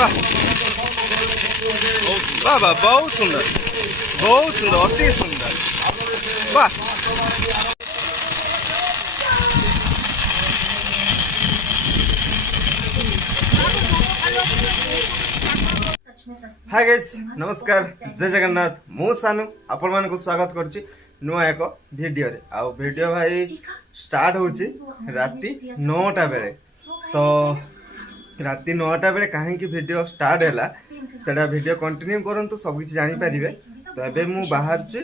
वाह वाह वाह, बहुत सुंदर अति सुंदर। वाह हाय गाइस, नमस्कार, जय जगन्नाथ। मु सानू आपण मानक स्वागत करछि नुआ एक वीडियो रे। आ वीडियो भाई स्टार्ट होछि राति 9टा बेले। तो राति 9टा बेले काहे कि वीडियो स्टार्ट हैला सेडा वीडियो कंटिन्यू करंतु सब किछि जानि परिबे। तो एबे मु बाहर छि,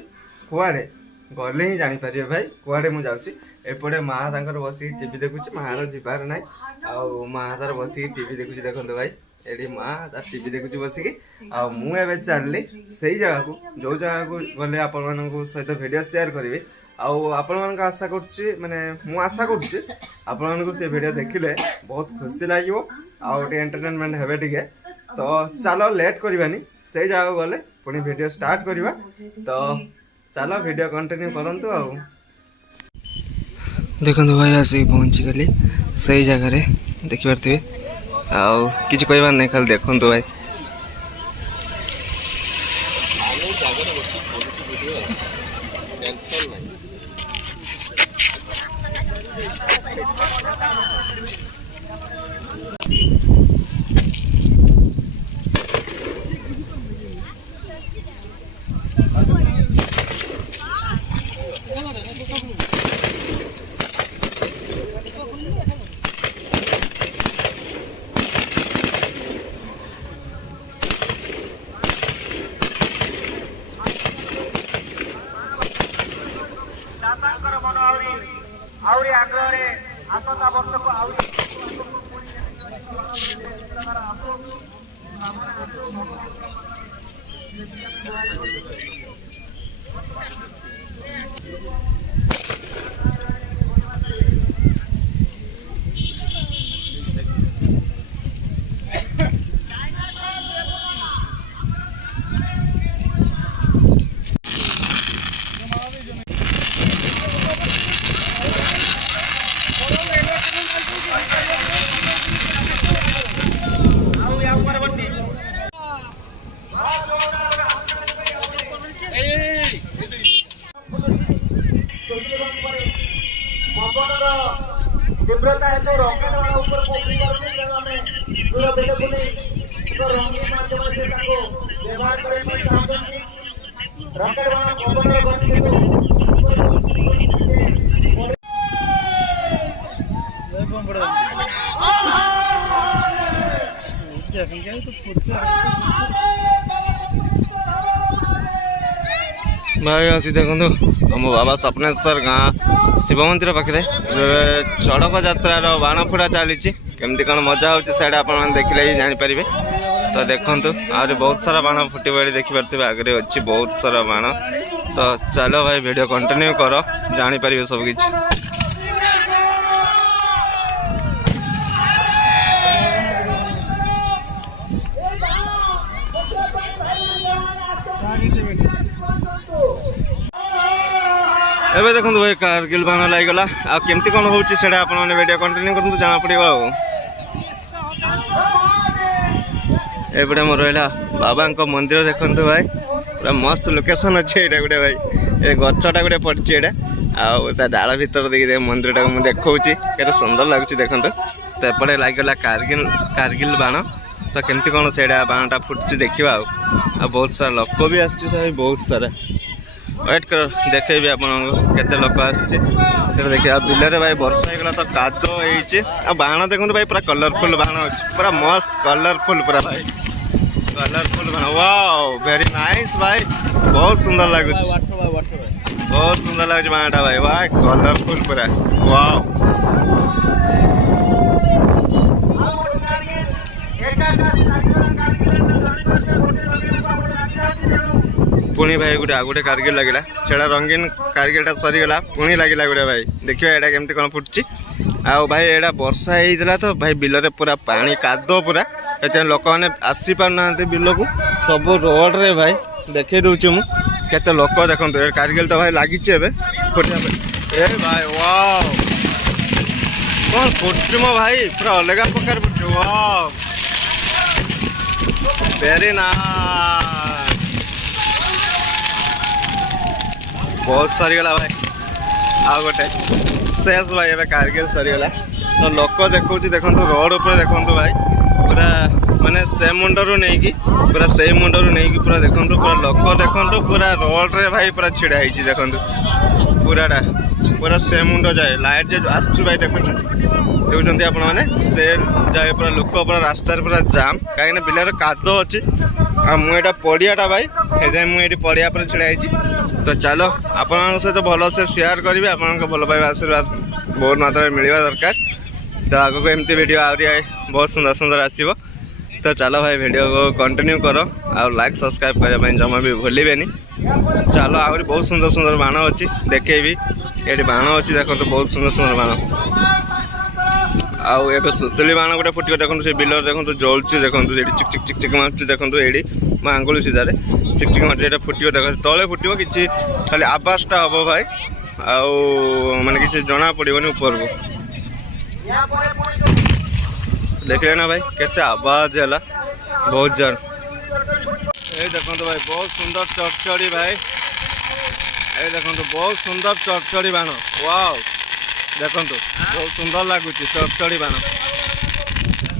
कुआडे गले ही जानि परिबे भाई कुआडे मु जाउछि। एपटे माँ तांकर बसी टीवी देखुछि, माँ रो जिबार नै। आ माँ तार बसी टीवी देखुछि, देखंतु भाई एडी माँ तार टीवी देखुछि बसिकी। आ मु एबे चलली सेही जगह को, जो जगह को गले आपण मानक सहित वीडियो शेयर करिवे। आउ आपण मानक आशा करछि, माने मु आशा करछि आपण मानक से वीडियो देखिले बहुत खुशी लागिवो आ ओटे एंटरटेनमेंट हेबे टिके। तो चलो लेट करबानी, सेही जगह गले पुनी वीडियो स्टार्ट करबा। तो चलो वीडियो कंटिन्यू करंतु। आ देखो भाई आसी पहुँची गली सही जगह रे, देखि पारथिबे। आउ किछि कहबार नै, खाली देखंतु भाई। आउरी आग्रह आसंता वर्ष को आउरी तीव्रता है तो रॉकेट वाला ऊपर पहुंचने हमें पूरा देखो नहीं तो रंगीन माध्यम से ताको व्यवहार करने की चाहते हैं। रॉकेट वाला पवन बन के भाई आसी देखो आम बाबा स्वप्नेश्वर गाँ शिव मंदिर पाखे चड़क यात्रार बाण फोड़ा चली केमती कौन मजा हो आप देखिले ही जापर। तो देखु आहरी बहुत सारा बाण फुटे बेली देखिपे, आगे अच्छी बहुत सारा बाण। तो चलो भाई वीडियो कंटिन्यू कर, जापर सब किछ। एबे देखो भाई कारगिल बाण लगिगला। आ केमती कौन हो वीडियो कंटिन्यू करते जाना पड़ा। एपटे मोर रहा बाबा मंदिर देखो भाई, पूरा मस्त लोकेशन अच्छे। ये गोटे भाई ये गचटा गोटे पड़ी आ डाल भर देखिए मंदिर टाक मुझे देखा के सुंदर लगुच देखो। तो एपटे लगिगला कारगिल बाण। तो केमती कौन से बाणटा फुटुची देखा। आ बहुत सारा लोक भी आसुच्च, बहुत सारा वेट कर देखेबी आप केते लोक आछे देखिए। बिलरे भाई वर्षा होगा तो कादो हो बाण देखो भाई, पूरा कलरफुल बाण अच्छे, पूरा मस्त कलरफुल, पूरा भाई कलरफुल बाण। वाओ वेरी नाइस भाई, बहुत सुंदर लगुच, बहुत सुंदर लगुच बाणटा भाई। वाह कलरफुल पूरा, वाओ। पुणी भाई गोटे आगोटे कारगिल लगे से रंगीन कारगिलटा सरीगला, पुणी लगे गोटे भाई। देखिए यहाँ केमती कौन फुटुची। आउ भाई एटा वर्षा होता तो भाई बिलरे पूरा पानी कादो पूरा, ये लोक मैंने आसी पारना बिल को सब रोड रे भाई। देखे दूची मु केते लोक देखो। कारगिल तो भाई लगी फुटा ए भाई। वाओ कौन फुटुची मो भाई, पूरा अलग प्रकार फुटुची। वाओ वेरी नाइस बहुत सरीगला भाई आ गोटे शेष भाई ए कारगिल सरीगला तो लोक देखा देखो रोड उपर देखो भाई पूरा माने से मुंडरू नहीं कि पूरा से मुंडरू नहीं कि पूरा देखो पूरा लोक देखो पूरा रोड रे भाई पूरा छिड़ा है देखो पूराटा पूरा से मुंड जाए लाइट जो आसु भाई देखुं देखुं आपण मैंने से जाए पूरा लोक पूरा रास्तार पूरा जाम कहीं बिलार काद अच्छी मुझा पड़ियाटा भाई से मुझे पड़िया पर छिड़ा तो चलो आपण सहित भल से शेयर करेंगे आपण भल पाइबा आशीर्वाद बहुत मात्रा मिलवा दरकार तो आगक एमती वीडियो आहरी बहुत सुंदर सुंदर आसो तो चलो भाई वीडियो को कंटिन्यू करो और लाइक सब्सक्राइब करने जमा भी भूलें चलो आहरी बहुत सुंदर सुंदर बाण अच्छी देखेबी ये बाण अच्छी देखो तो बहुत सुंदर सुंदर बाण आउ ए सुतुली बाण गोटे फुटिक देखो से बिलर देखो जलुची देखो ये चिक चिक चिक चिक मार्च देखो ये मो आंगुल सीधार चिक चिक मार्च ये फुट देख तले फुट कि खाली आवासटा हम भाई आउ माने कि जना पड़ोनी ऊपर को देखिए ना भाई केते आवाज है बहुत जोर ये देखो भाई बहुत सुंदर चरचड़ी भाई ये देखो बहुत सुंदर चरचड़ी बाण वाओ देखो बहुत सुंदर लगुच चरचड़ी बाण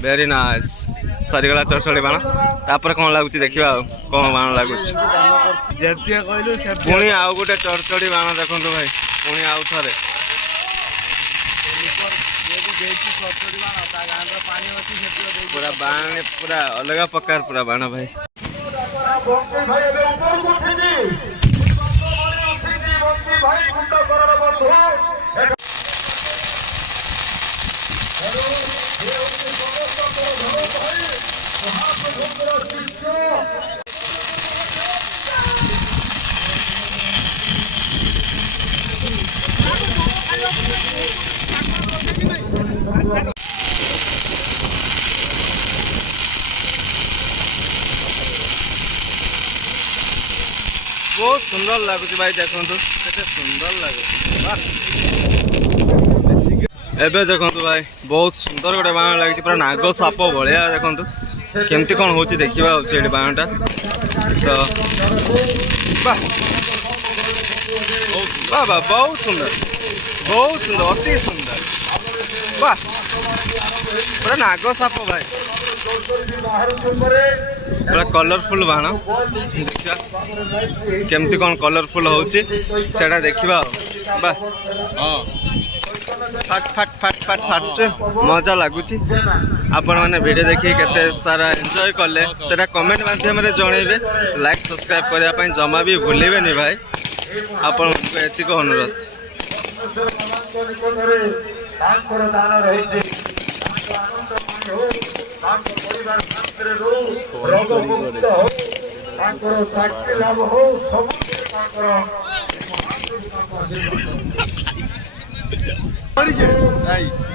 वेरी नाइस सरीगला चरचड़ी बाण तापर कौन लगुच देखा कौन बाण लगुच पुणी आउ गोटे चरचड़ी बाण देखो भाई पुणी आउ थे पूरा बाण पूरा अलग प्रकार पूरा बाण भाई बहुत सुंदर लगुच भाई देखो केते सुंदर लगुच एबे देखो भाई बहुत सुंदर गोटे बाण लगी पूरा नाग साप भाया देखो केमती कौन हो देखा बाणटा तो वाह वाह बहुत सुंदर अति सुंदर वाह पूरा नाग साप भाई पूरा कलरफुल बाण देखा केमती कौन कलरफुल होची सेटा देखा वाह हाँ फट फट फट फट फट मजा लगुच आपण मैंने वीडियो देखिए केते सारा एंजॉय कले सेटा कमेंट माध्यम रे जणेबे लाइक सब्सक्राइब करया पई जमा भी भूलिबे नि भाई आपण को एतिक अनुरोध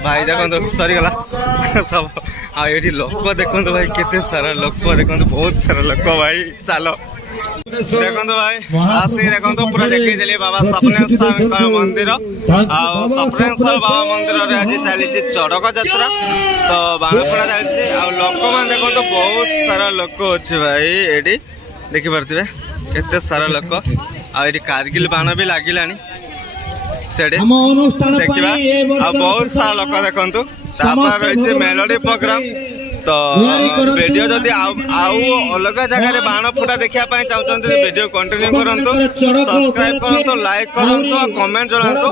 भाई देखो सरीगला सब आई लोक देखो भाई केते सारा लोक देखो बहुत सारा लोक भाई चलो देखो भाई आसिक देखो पूरा देखी बाबा सपनेश्वर मंदिर आ सपनेश्वर बाबा मंदिर रे आज चली चड़क यात्रा तो बाणफोड़ा चलती लोक मान देखो बहुत सारा लोक अच्छे भाई ये देखी पारे केते सारा लोक आ कारगिल बाण भी लगिलानी देखा बहुत सारा लोक देखु रही मेलोडी प्रोग्राम तो वीडियो जदि आउ अलग जगह बाण फुटा देखा चाहते वीडियो कंटिन्यू करूँ सब्सक्राइब करूँ लाइक करूँ कमेंट जनातु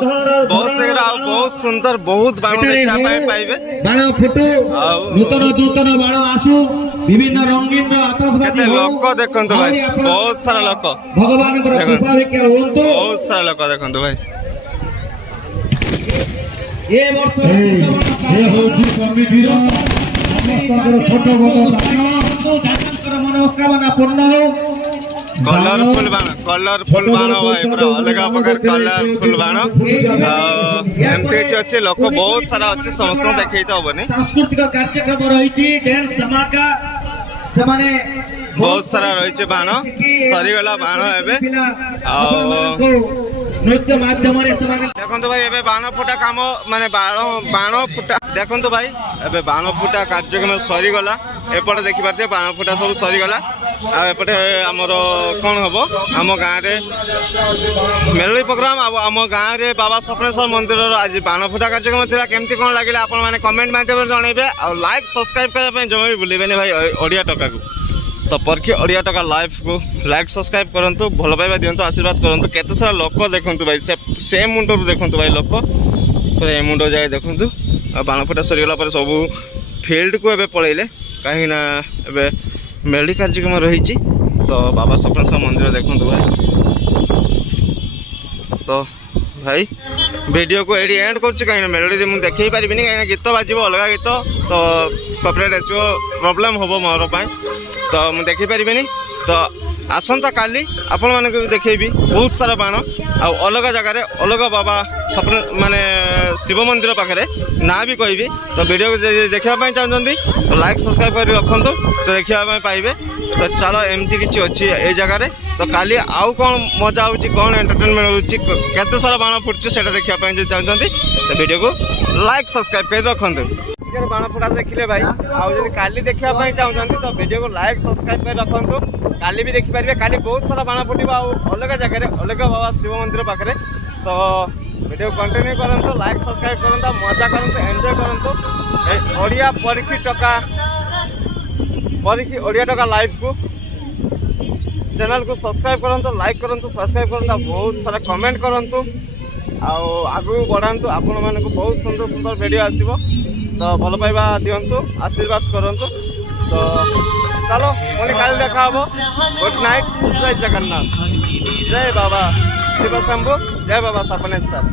बहुत शीघ्र बहुत सुंदर बहुत बाण देखा पाइबे बाण फुटू नूतन नूतन बाण आसू विभिन्न रंगीन आतशबाजी लोक देखु भाई बहुत सारा लोक भगवान बहुत सारा लोक देखु भाई ए वर्ष ए होची कमिटीर समस्त छोट बड़ दानकर मनोस्कामना पूर्ण हो कलरफुल बाण भाई पूरा अलग प्रकार कलरफुल बाण एमती किसी अच्छे लोक बहुत सारा अच्छे समस्त देखई तो हबनी सांस्कृतिक कार्यक्रम रही डांस धमाका से माने बहुत सारा रही बाण सरीगला बाण एबे ନୃତ୍ୟ ମାଧ୍ୟମରେ ସେମାନେ ଦେଖନ୍ତୁ ଭାଇ ଏବେ ବାଣ ଫୁଟା କାମ ମାନେ ବାଣ ଫୁଟା ଦେଖନ୍ତୁ ଭାଇ ଏବେ ବାଣ ଫୁଟା କାର୍ଯ୍ୟକ୍ରମ ସରିଗଲା। ଏପଟେ ଦେଖିପାରୁଥିବେ ବାଣ ଫୁଟା ସବୁ ସରିଗଲା। ଆଉ ଏପଟେ ଆମର କ'ଣ ହବ ଆମ ଗାଁରେ ମେଲୋଡି ପ୍ରୋଗ୍ରାମ ଆଉ ଆମ ଗାଁରେ ବାବା ସ୍ୱପ୍ନେଶ୍ୱର ମନ୍ଦିରର ଆଜି ବାଣ ଫୁଟା କାର୍ଯ୍ୟକ୍ରମ ଥିଲା। କେମିତି କ'ଣ ଲାଗିଲା ଆପଣମାନେ କମେଣ୍ଟ ମାଧ୍ୟମରେ ଜଣାଇବେ। ଆଉ ଲାଇକ୍ ସବସ୍କ୍ରାଇବ୍ କରିବା ପାଇଁ ଜମା ବି ଭୁଲିବେନି ଭାଇ ଓଡ଼ିଆ ଟକାକୁ। ତ ପରଖି ଓଡ଼ିଆ ଟକା ଲାଇଭ୍କୁ ଲାଇକ୍ ସବସ୍କ୍ରାଇବ୍ କରନ୍ତୁ, ଭଲ ପାଇବା ଦିଅନ୍ତୁ, ଆଶୀର୍ବାଦ କରନ୍ତୁ। କେତେ ସାରା ଲୋକ ଦେଖନ୍ତୁ ଭାଇ ସେ ମୁଣ୍ଡରୁ ଦେଖନ୍ତୁ ଭାଇ ଲୋକ ପୁରା ଏ ମୁଣ୍ଡ ଯାଏ ଦେଖନ୍ତୁ। ଆଉ ବାଣ ଫୁଟା ସରିଗଲା ପରେ ସବୁ ଫିଲ୍ଡକୁ ଏବେ ପଳେଇଲେ କାହିଁକିନା ଏବେ ମେଲୋଡି କାର୍ଯ୍ୟକ୍ରମ ରହିଛି। ତ ବାବା ସ୍ୱପ୍ନେଶ୍ୱର ମନ୍ଦିର ଦେଖନ୍ତୁ ଭାଇ। ତ ଭାଇ ଭିଡ଼ିଓକୁ ଏଇଠି ଏଣ୍ଡ କରୁଛି କାହିଁକିନା ମେଲୋଡି ମୁଁ ଦେଖେଇ ପାରିବିନି କାହିଁକିନା ଗୀତ ବାଜିବ ଅଲଗା ଗୀତ ତ କପିରାଇଟ୍ ଆସିବ ପ୍ରୋବ୍ଲେମ୍ ହେବ ମୋର ପାଇଁ ତ ମୁଁ ଦେଖିପାରିବିନି। ତ ଆସନ୍ତା କାଲି ଆପଣମାନଙ୍କୁ ଦେଖେଇବି ବହୁତ ସାରା ବାଣ ଆଉ ଅଲଗା ଜାଗାରେ ଅଲଗା ବାବା ସ୍ୱପ୍ନ ମାନେ ଶିବ ମନ୍ଦିର ପାଖରେ ନାଁ ବି କହିବି। ତ ଭିଡ଼ିଓକୁ ଦେଖିବା ପାଇଁ ଚାହୁଁଛନ୍ତି ଲାଇକ୍ ସବସ୍କ୍ରାଇବ୍ କରି ରଖନ୍ତୁ ତ ଦେଖିବା ପାଇଁ ପାଇବେ। ତ ଚାଲ ଏମିତି କିଛି ଅଛି ଏଇ ଜାଗାରେ। ତ କାଲି ଆଉ କ'ଣ ମଜା ହେଉଛି କ'ଣ ଏଣ୍ଟରଟେନମେଣ୍ଟ ହେଉଛି କେତେ ସାରା ବାଣ ଫୁଟୁଛି ସେଇଟା ଦେଖିବା ପାଇଁ ଯଦି ଚାହୁଁଛନ୍ତି ତ ଭିଡ଼ିଓକୁ ଲାଇକ୍ ସବସ୍କ୍ରାଇବ୍ କରି ରଖନ୍ତୁ। ବାଣ ଫୁଟା ଦେଖିଲେ ଭାଇ ଆଉ ଯଦି କାଲି ଦେଖିବା ପାଇଁ ଚାହୁଁଛନ୍ତି ତ ଭିଡ଼ିଓକୁ ଲାଇକ୍ ସବସ୍କ୍ରାଇବ୍ କରି ରଖନ୍ତୁ। କାଲି ବି ଦେଖିପାରିବେ। କାଲି ବହୁତ ସାରା ବାଣ ଫୁଟିବ ଆଉ ଅଲଗା ଜାଗାରେ ଅଲଗା ବାବା ଶିବ ମନ୍ଦିର ପାଖରେ। ତ ଭିଡ଼ିଓ କଣ୍ଟିନ୍ୟୁ କରନ୍ତୁ, ଲାଇକ୍ ସବସ୍କ୍ରାଇବ୍ କରନ୍ତୁ, ମଜା କରନ୍ତୁ, ଏନ୍ଜୟ କରନ୍ତୁ। ଏ ଓଡ଼ିଆ ପରୀକ୍ଷି ଓଡ଼ିଆ ଟକା ଲାଇଭ୍କୁ ଚ୍ୟାନେଲ୍କୁ ସବସ୍କ୍ରାଇବ୍ କରନ୍ତୁ, ଲାଇକ୍ କରନ୍ତୁ, ସବସ୍କ୍ରାଇବ୍ କରନ୍ତୁ ଆଉ ବହୁତ ସାରା କମେଣ୍ଟ କରନ୍ତୁ ଆଉ ଆଗକୁ ବଢ଼ାନ୍ତୁ। ଆପଣମାନଙ୍କୁ ବହୁତ ସୁନ୍ଦର ସୁନ୍ଦର ଭିଡ଼ିଓ ଆସିବ। ତ ଭଲ ପାଇବା ଦିଅନ୍ତୁ, ଆଶୀର୍ବାଦ କରନ୍ତୁ। ତ ଚାଲ ପୁଣି କାଲି ଦେଖା ହବ। ଗୁଡ୍ ନାଇଟ୍, ଜୟ ଜଗନ୍ନାଥ, ଜୟ ବାବା ଶିବ ଶମ୍ଭୁ, ଜୟ ବାବା ସ୍ୱପ୍ନେଶ୍ୱର।